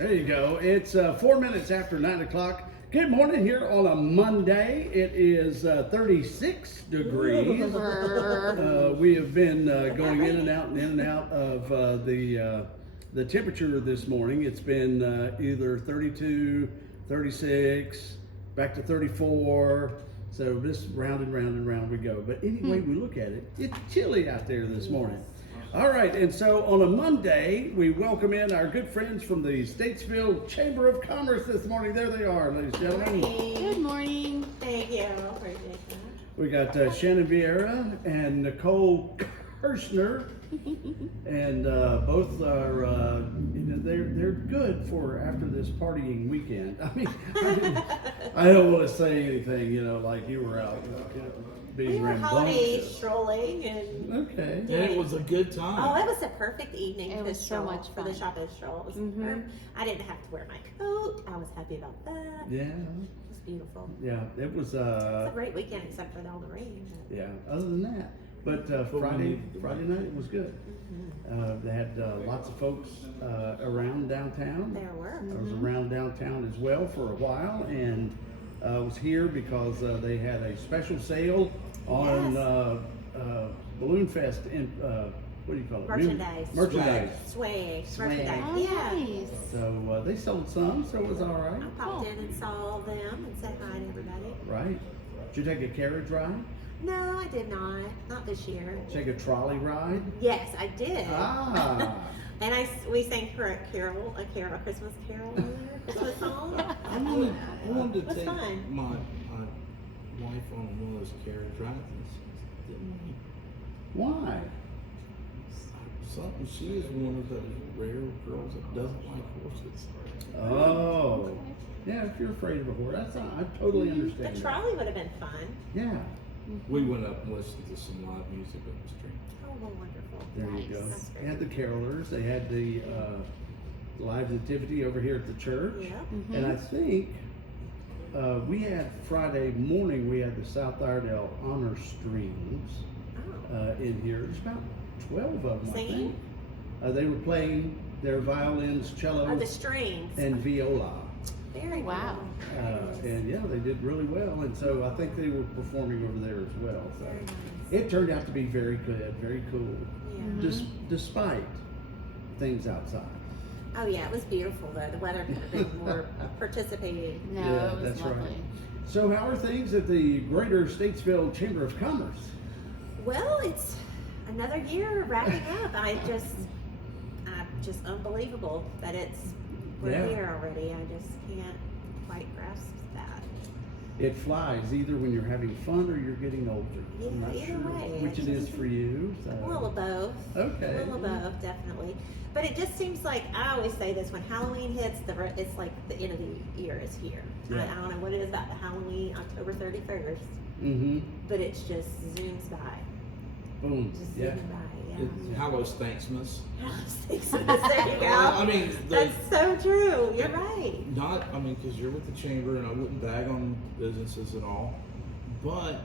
There you go. It's 4 minutes after 9 o'clock. Good morning here on a Monday. It is 36 degrees. We have been going in and out of the temperature this morning. It's been either 32, 36, back to 34. So just round and round and round we go. But any way we look at it, it's chilly out there this morning. All right, and so on a Monday, we welcome in our good friends from the Statesville Chamber of Commerce this morning. There they are, ladies and gentlemen. Good morning. Thank you. Appreciate that. We got Shannon Vieira and Nicole Kirshner, and both are they're good for after this partying weekend. I mean, I don't want to say anything, like you were out being We were rambunctious. holiday strolling and Okay. And it was a good oh, time. it was a perfect evening It to was so stroll, much for the fun. shopping stroll. It was Mhm. perfect. I didn't have to wear my coat. I was happy about that. Yeah. It was beautiful. Yeah. It was. It's a great weekend except for all the rain. Yeah. Other than that, but Friday night it was good. They had lots of folks around downtown. There were. I was around downtown as well for a while, and was here because they had a special sale on Balloon Fest in what do you call it? Merchandise. Merchandise. Swag. Swag. Merchandise. Oh, Yeah. nice. So they sold some, so it was all right. I popped in and saw them and said hi to everybody. Right? Did you take a carriage ride? No, I did not. Not this year. Take a trolley ride? Yes, I did. Ah. And we sang her a Christmas carol, Christmas song. I wanted to It was take fun. my wife on one of those carriage rides. And she didn't Why? something. She is one of those rare girls that doesn't like horses. Oh. Yeah, if you're afraid of a horse, I totally understand. The that. trolley would have been fun. Yeah. We went up and listened to some live music on the street. Oh, well, wonderful. There you go. That's They great. had the carolers. They had the live nativity over here at the church. Yeah. And I think we had Friday morning, we had the South Iredell Honor Strings Oh. in here. There's about 12 of them, I think. Singing? They were playing their violins, Oh, the cellos, strings. and viola. Very Wow. cool. And yeah, they did really well. And so I think they were performing over there as well. So Very nice. it turned out to be very good, very cool, Yeah. despite things outside. Oh, yeah, it was beautiful, though. The weather could have been more participating. No, Yeah, it was that's right. lovely. So how are things at the Greater Statesville Chamber of Commerce? Well, it's another year wrapping up. Just unbelievable that we're Yeah. here already. I just can't quite grasp that. It flies either when you're having fun or you're getting older. Yeah, I'm not either sure way. which it is for you. So. A little of both. Okay. A little of both, definitely. But it just seems like I always say this: when Halloween hits, it's like the end of the year is here. Yeah. I don't know what it is about the Halloween, October 31st, Mm-hmm. but it's just zooms by. Boom. Just Yeah. zooming by. It's Hallows Thanksmas. There you go. I mean, That's so true. You're right. because you're with the chamber, and I wouldn't bag on businesses at all, but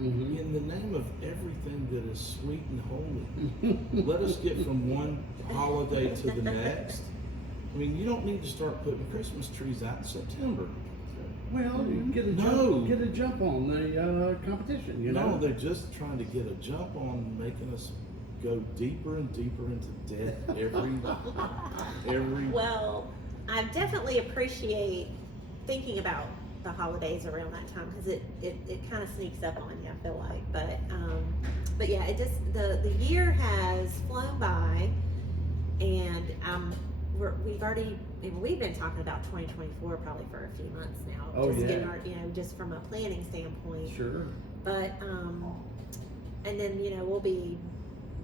Mm-hmm. in the name of everything that is sweet and holy, let us get from one holiday to the next. I mean, you don't need to start putting Christmas trees out in September. Well, you get a No. jump on the competition. You know. No, they're just trying to get a jump on making us go deeper and deeper into debt every. Well, I definitely appreciate thinking about the holidays around that time because it kind of sneaks up on you. I feel like, but yeah, it just the year has flown by, and we've been talking about 2024 probably for a few months now. Oh, just yeah. getting our, just from a planning standpoint. Sure. But and then we'll be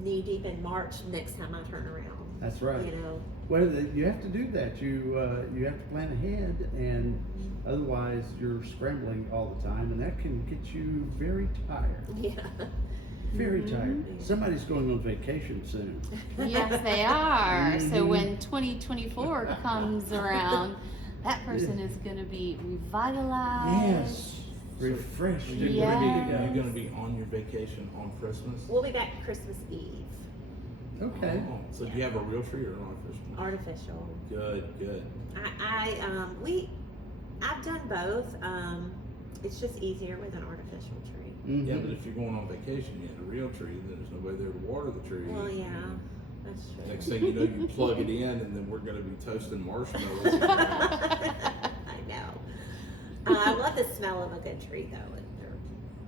knee deep in March next time I turn around. That's right. You know. Well, you have to do that. You have to plan ahead, and otherwise you're scrambling all the time, and that can get you very tired. Yeah. Very tired. Somebody's going on vacation soon. Yes, they are. So Mhm. when 2024 comes around, that person is going to be revitalized. Yes. Refreshed and Yeah. ready to You're go. going to be on your vacation on Christmas. We'll be back Christmas Eve. Okay. Oh, so do you have a real tree or an artificial one? Artificial. Good. I've done both. It's just easier with an artificial tree. Mhm. Yeah, but if you're going on vacation, you had a real tree, then there's nobody there to water the tree. Well, yeah, that's true. Next thing you know, you plug it in, and then we're going to be toasting marshmallows. I know. I love the smell of a good tree, though.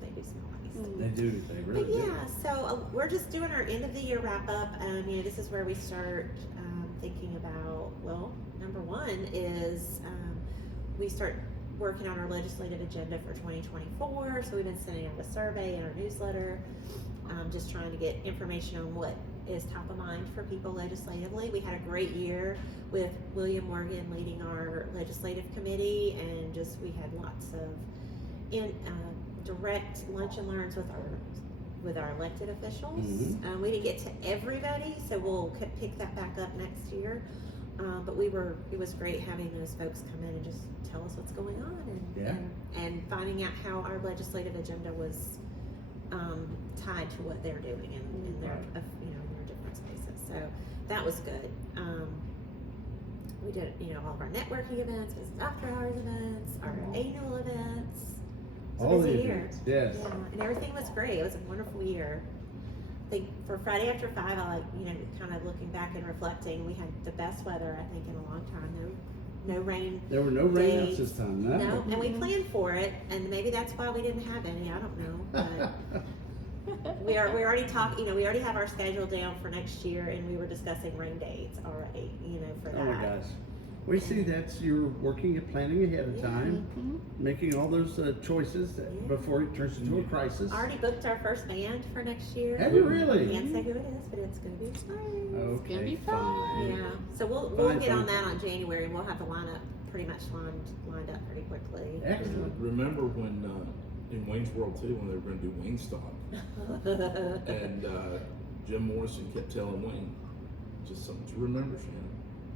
They do smell nice. They do. They really But do. yeah, so we're just doing our end of the year wrap up. This is where we start thinking about, well, number one is we start working on our legislative agenda for 2024. So we've been sending out a survey in our newsletter, just trying to get information on what is top of mind for people legislatively. We had a great year with William Morgan leading our legislative committee, and we had lots of direct lunch and learns with our elected officials. Mhm. We didn't get to everybody, so we'll pick that back up next year. But it was great having those folks come in and just tell us what's going on and finding out how our legislative agenda was tied to what they're doing in their their different spaces. So that was good. We did all of our networking events, business after hours events, our annual events. It was a All busy the year. events, yes. Yeah, and everything was great. It was a wonderful year. I think for Friday After 5, I kind of looking back and reflecting, we had the best weather, I think, in a long time. No rain. There were no rainouts days. this time, no? No, and we planned for it, and maybe that's why we didn't have any. I don't know, but we already talking. We already have our schedule down for next year, and we were discussing rain dates already. For that. Oh my gosh. We see you're working and planning ahead of time, making all those choices before it turns into a crisis. Already booked our first band for next year. Have you really? Can't say who it is, but it's going to be exciting. Okay, gonna be fine. Yeah, so we'll Fine, get on fine. that on January, and we'll have the lineup pretty much lined up pretty quickly. Excellent. Remember when in Wayne's World 2 when they were going to do Wingstop, and Jim Morrison kept telling Wayne, just something to remember, Shannon.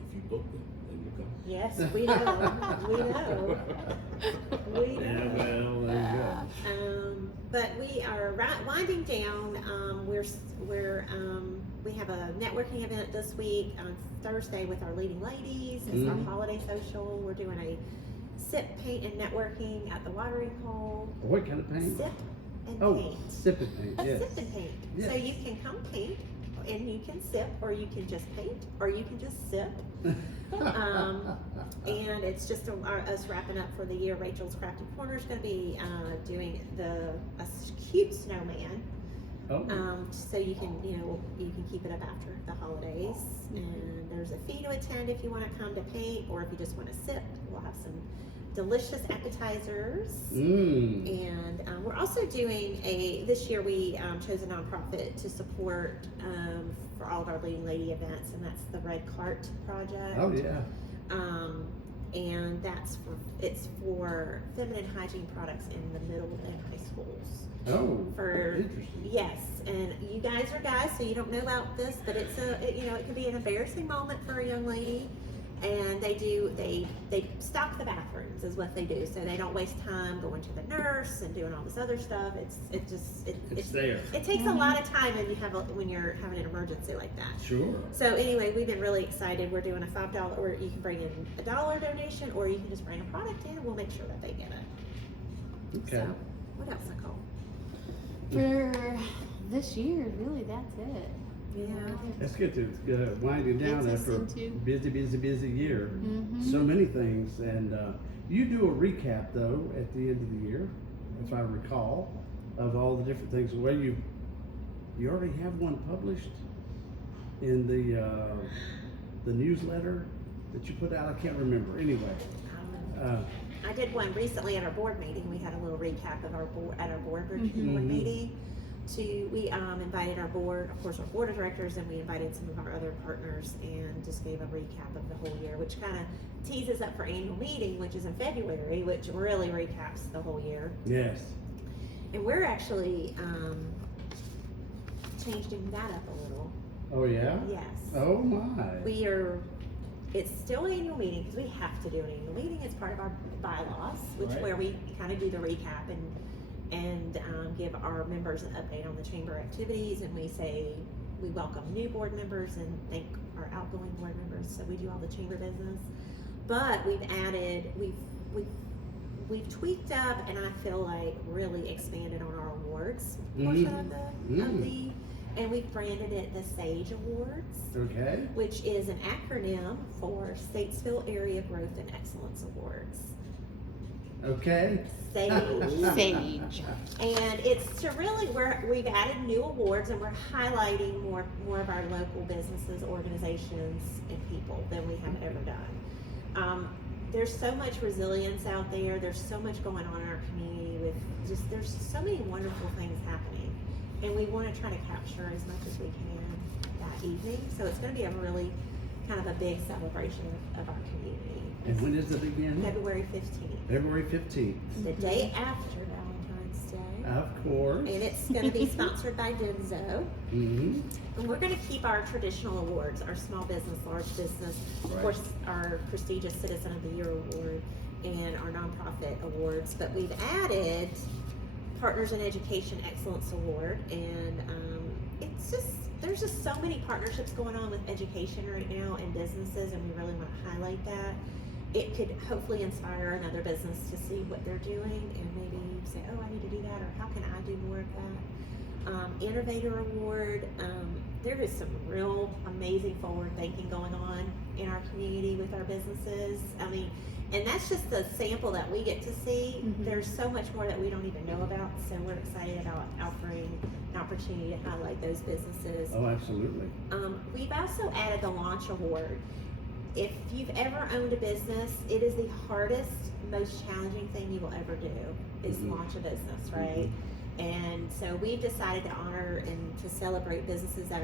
If you book them, they will come. Yes, we know. We know. We know. Yeah, well, there you go. But we are winding down. We have a networking event this week on Thursday with our leading ladies. It's our holiday social. We're doing a sip, paint, and networking at the watering hole. What kind of paint? Sip and Oh, paint. sip and paint, A yes. sip and paint. Yes. So you can come paint, and you can sip, or you can just paint, or you can just sip. And it's just us wrapping up for the year. Rachel's Crafty Corner is going to be doing a cute snowman. Oh, So you can keep it up after the holidays. And there's a fee to attend if you want to come to paint, or if you just want to sip. We'll have some delicious appetizers. And we're also doing this year we chose a nonprofit to support for all of our leading lady events, and that's the Red Cart Project. oh yeah. And it's for feminine hygiene products in the middle and high schools. Oh, For interesting. yes, and you guys are guys, so you don't know about this, but it could be an embarrassing moment for a young lady. And they stock the bathrooms is what they do, so they don't waste time going to the nurse and doing all this other stuff. It's there. It takes a lot of time when you're having an emergency like that. Sure. So anyway, we've been really excited. We're doing a $5, or you can bring in a $1 donation, or you can just bring a product in, and we'll make sure that they get it. Okay. So, what else, Nicole? For this year, really, that's it. Yeah. Let's get to winding down Gets us after a into- busy year. Mhm. So many things, and you do a recap though at the end of the year, if I recall, of all the different things. Well, you already have one published in the newsletter that you put out. I can't remember. Anyway, I did one recently at our board meeting. We had a little recap of our board board Mhm. meeting. We invited our board of directors, and we invited some of our other partners, and just gave a recap of the whole year, which kind of tees us up for annual meeting, which is in February, which really recaps the whole year. yes. And we're actually changing that up a little. Oh yeah. Yes. Oh my. It's still an annual meeting because we have to do an annual meeting. It's part of our bylaws, Right. where we kind of do the recap and give our members an update on the chamber activities, and we say we welcome new board members and thank our outgoing board members. So we do all the chamber business, but we've tweaked up, and I feel like really expanded on our awards portion of the, and we've branded it the SAGE Awards, Okay. which is an acronym for Statesville Area Growth and Excellence Awards. Okay. SAGE. Sage. And it's to really, we've added new awards, and we're highlighting more of our local businesses, organizations, and people than we have ever done. There's so much resilience out there. There's so much going on in our community there's so many wonderful things happening. And we want to try to capture as much as we can that evening. So it's going to be a really kind of a big celebration of our community. And when does it begin? February 15th, February 15th. the day after Valentine's Day. Of course. And it's going to be sponsored by Denso. Mm-hmm. And we're going to keep our traditional awards, our small business, large business, of Right. course, our prestigious Citizen of the Year award, and our nonprofit awards. But we've added Partners in Education Excellence Award, and there's just so many partnerships going on with education right now and businesses, and we really want to highlight that. It could hopefully inspire another business to see what they're doing and maybe say, oh, I need to do that, or how can I do more of that? Innovator Award, there is some real amazing forward thinking going on in our community with our businesses. I mean, and that's just the sample that we get to see. Mhm. There's so much more that we don't even know about, so we're excited about offering an opportunity to highlight those businesses. Oh, absolutely. We've also added the Launch Award. If you've ever owned a business, it is the hardest, most challenging thing you will ever do is Mhm. launch a business, right? And so we've decided to honor and to celebrate businesses that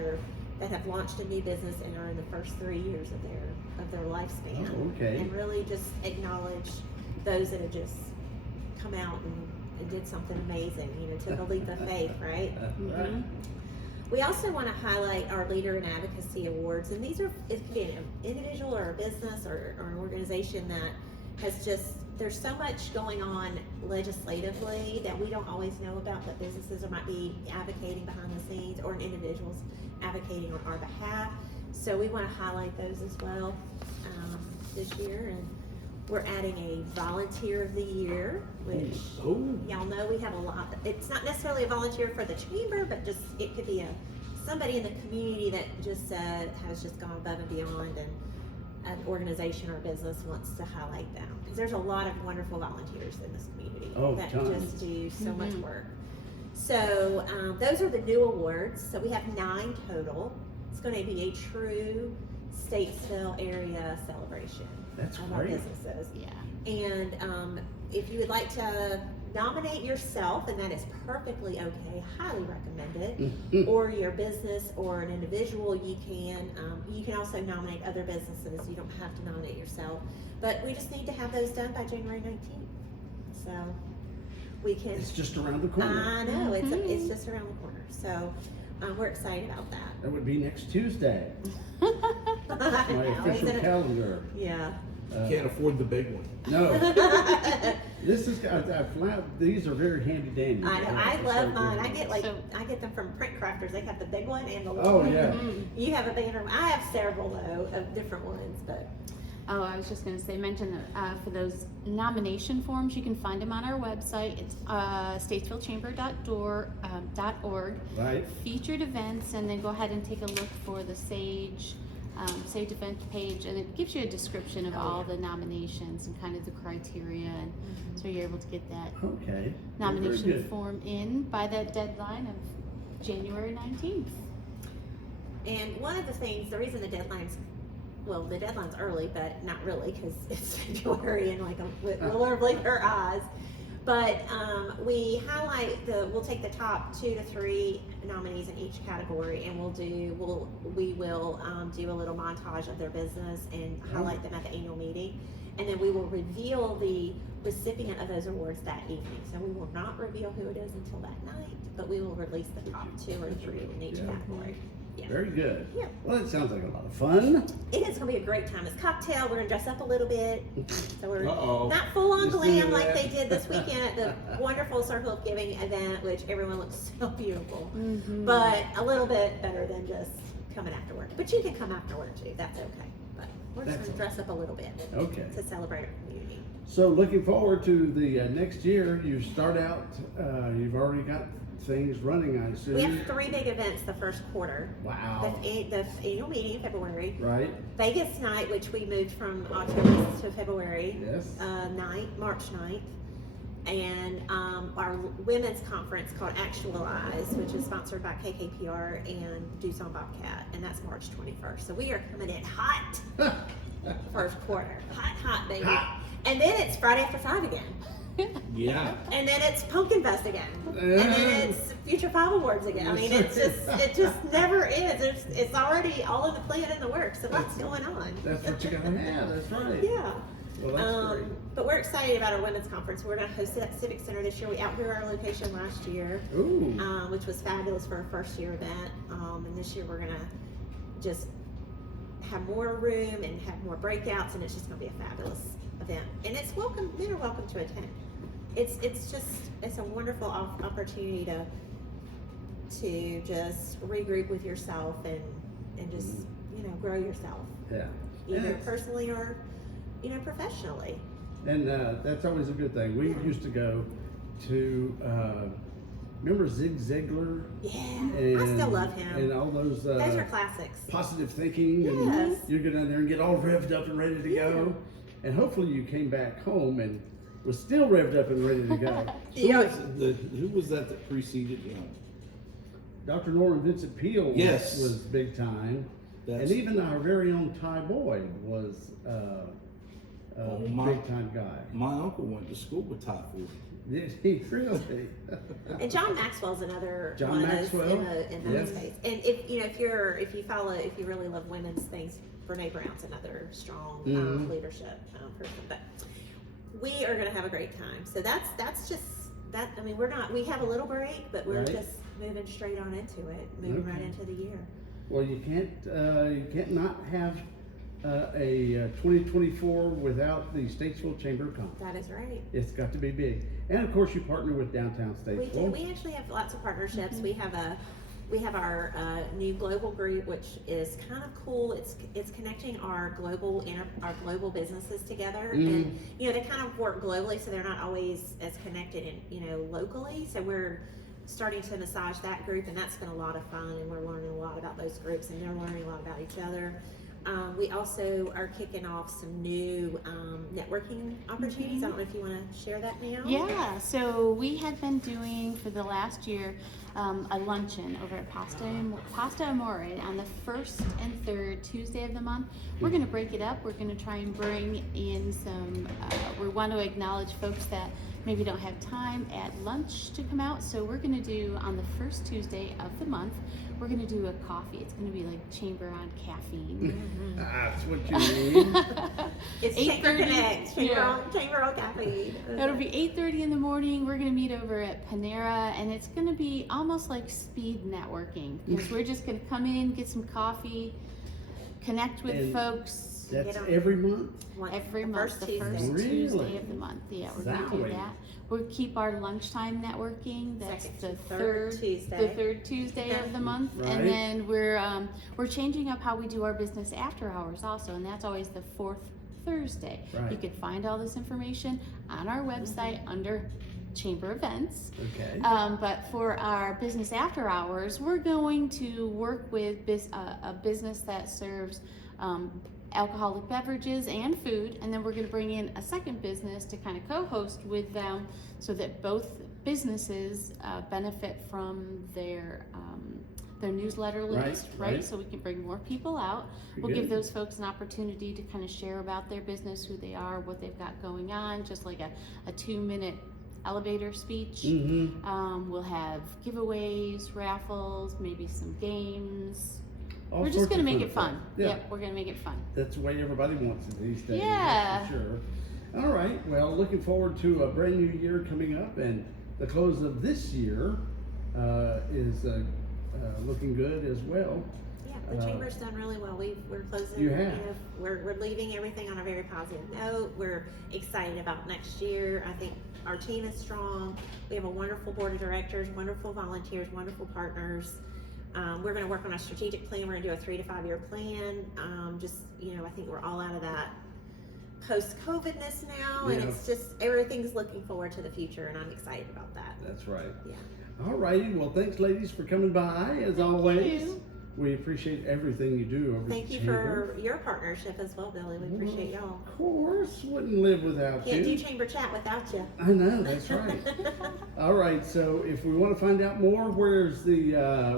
have launched a new business and are in the first 3 years of their lifespan. Oh, okay. And really just acknowledge those that have just come out and did something amazing, took a leap of faith, right? Mhm. We also want to highlight our Leader in Advocacy Awards, and these are, it could be an individual or a business or an organization that has there's so much going on legislatively that we don't always know about, that businesses might be advocating behind the scenes, or an individual's advocating on our behalf. So we want to highlight those as well this year, and we're adding a Volunteer of the Year, which Oh. y'all know we have a lot. It's not necessarily a volunteer for the chamber, but just it could be somebody in the community that just has just gone above and beyond, and an organization or business wants to highlight them, because there's a lot of wonderful volunteers in this community Oh, that tons. just do so much Mhm. work. So those are the new awards. So we have 9 total. It's going to be a true Statesville area celebration That's of our great. businesses. Yeah. And if you would like to nominate yourself, and that is perfectly okay, highly recommend it, or your business or an individual, you can also nominate other businesses. You don't have to nominate yourself, but we just need to have those done by January 19th. So we can. It's just around the corner. I know, it's Mhm. just around the corner. So we're excited about that. That would be next Tuesday. I My know, official isn't it? calendar. Yeah. Can't afford the big one. No. This is, these are very handy dandy. I know. I love mine. I get So- I get them from Print Crafters. They have the big one and the little Oh, one. yeah. Mhm. You have a banner. I have several though of different ones, but Oh, I was just going to say, mention that for those nomination forms, you can find them on our website. It's statesvillechamber.org. Right. Featured events, and then go ahead and take a look for the Sage event page, and it gives you a description of Oh, all yeah. the nominations and kind of the criteria, and so you're able to get that Okay. nomination Very good. form in by that deadline of January 19th. and one of the things, the reason the deadline's early, but not really, because it's February and we'll learn blink our eyes. But we highlight we'll take the top 2 to 3 nominees in each category, and we will do a little montage of their business and highlight them at the annual meeting, and then we will reveal the recipient of those awards that evening. So we will not reveal who it is until that night, but we will release the top 2 or 3 in each Yeah. category. Yeah. Very good. Yeah. Well, it sounds like a lot of fun. It is gonna be a great time. It's cocktail. We're gonna dress up a little bit, so we're Uh-oh. not full on Just glam doing like that. they did this weekend at the wonderful Circle of Giving event, which everyone looks so beautiful. But a little bit better than just coming after work. But you can come after work too. That's okay. But we're just That's gonna dress up a little bit Okay. to celebrate our community. So looking forward to the next year. You start out, you've already got things running, I assume. We have 3 big events the first quarter. Wow. The annual meeting in February. Right? Vegas night, which we moved from October to February. Yes. March 9th. And our women's conference called Actualize, which is sponsored by KKPR and Doosan Bobcat, and that's March 21st. So we are coming in hot first quarter. Hot, baby. Hot. And then it's Friday After 5 again. Yeah. And then it's Pumpkin Fest again. And then it's Future 5 Awards again. I mean, it just never ends. It's already all in the plan in the works. So what's going on? That's what you gotta have. That's right. Yeah. Well, that's great. But we're excited about our women's conference. We're going to host it at Civic Center this year. We outgrew our location last year, Ooh. which was fabulous for a first year event. And this year we're going to just have more room and have more breakouts, and it's just going to be a fabulous event. And it's welcome. Men are welcome to attend. It's a wonderful opportunity to just regroup with yourself and just grow yourself, Yeah. either And- personally or professionally. And that's always a good thing. We used to go to, remember Zig Ziglar? Yeah, And, I still love him. And all those Those are classics. positive thinking. And Yes. you go down there and get all revved up and ready to Yeah. go. And hopefully you came back home and was still revved up and ready to go. Who was that preceded him? Dr. Norman Vincent Peale Yes. was big time. That's- And even our very own Ty Boyd was Oh, a my- big time guy. My uncle went to school with Ty Ford. Did he really? And John Maxwell's another John one Maxwell? of those in the Yes. States. And if you really love women's things, Brene Brown's another strong Mhm. leadership person. But we are going to have a great time. So that's just that. I mean, we have a little break, but we're Right. just moving straight on into it, moving right Okay. into the year. Well, you can't not have a 2024 without the Statesville Chamber of Commerce. That is right. It's got to be big. And of course, you partner with Downtown We do. Statesville. We actually have lots of partnerships. We have our new global group, which is kind of cool. It's connecting our global businesses together, and they kind of work globally, so they're not always as connected locally. So we're starting to massage that group, and that's been a lot of fun. And we're learning a lot about those groups, and they're learning a lot about each other. We also are kicking off some new networking opportunities. I don't know if you want to share that now. Yeah, so we had been doing for the last year a luncheon over at Pasta Amore on the first and third Tuesday of the month. We're going to break it up. We're going to try and bring in some, we want to acknowledge folks that maybe don't have time at lunch to come out. So we're going to do on the first Tuesday of the month, we're going to do a coffee. It's going to be like Chamber on Caffeine. That's what you mean. It's Chamber 8:30, Connect, Chamber on Caffeine. It'll be 8:30 in the morning. We're going to meet over at Panera, and it's going to be almost like speed networking because we're just going to come in, get some coffee, connect with And folks That's Get on- every month? every the month, first the Tuesday. first Really? Tuesday of the month. Yeah, we're going to do Zowie. that. We'll keep our lunchtime networking. That's Second the to third Tuesday. the third Tuesday of the month, Right. and then we're changing up how we do our business after hours also, and that's always the fourth Thursday. Right. You can find all this information on our website under Chamber Events. Okay. But for our business after hours, we're going to work with a business that serves alcoholic beverages and food, and then we're going to bring in a second business to kind of co-host with them so that both businesses benefit from their newsletter list, right. So we can bring more people out. We'll give Good. those folks an opportunity to kind of share about their business, who they are, what they've got going on, just like a 2-minute elevator speech. Mm-hmm. We'll have giveaways, raffles, maybe some games. All We're just sorts going to of make it stuff. fun. Yeah. Yep, we're going to make it fun. That's the way everybody wants it these days. Yeah. That's for sure. All right. Well, looking forward to a brand new year coming up, and the close of this year is looking good as well. The chamber's done really well. We're closing. You have. know, we're leaving everything on a very positive note. We're excited about next year. I think our team is strong. We have a wonderful board of directors, wonderful volunteers, wonderful partners. We're going to work on a strategic plan. We're going to do a 3 to 5 year plan. I think we're all out of that post-COVIDness now, and Yeah. it's just everything's looking forward to the future, and I'm excited about that. That's right. Yeah. All righty. Well, thanks, ladies, for coming by. As always, you. we appreciate everything you do over Thank the you chamber. for your partnership as well, Billy. We appreciate y'all. Of course, wouldn't live without Can't do you. chamber chat without you. I know, that's right. All right, so if we want to find out more, where's the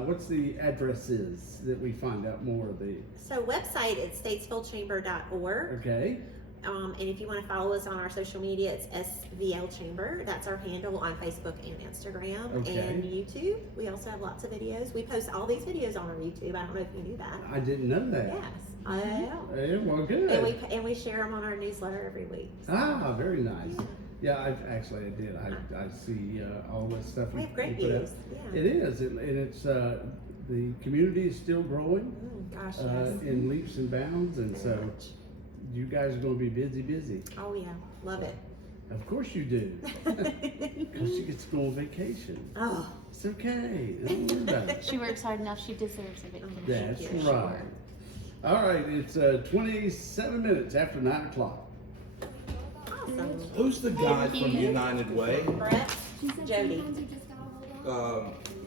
what's the addresses that we find out more of the? So website it's statesvillechamber.org. Okay, And if you want to follow us on our social media, it's SVL Chamber. That's our handle on Facebook and Instagram Okay. and YouTube. We also have lots of videos. We post all these videos on our YouTube. I don't know if you knew that. I didn't know that. Yes, I know. Yeah, well, good. And we share them on our newsletter every week. Ah, very nice. Yeah, I did. I see all this stuff. We have great you put out. views. Yeah. It is, and it's the community is still growing Gosh, yes. in leaps and bounds, and Very so much. you guys are going to be busy. Oh yeah, love it. Of course you do, because she gets to go on vacation. Oh, It's okay. Don't worry about it. She works hard enough. She deserves a vacation. That's you. right. All right, it's 27 minutes after 9 o'clock. awesome. Who's the guy Thank from you. United Way? Brett, Jody.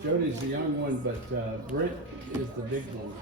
Jody's the young one, but Britt is the big one.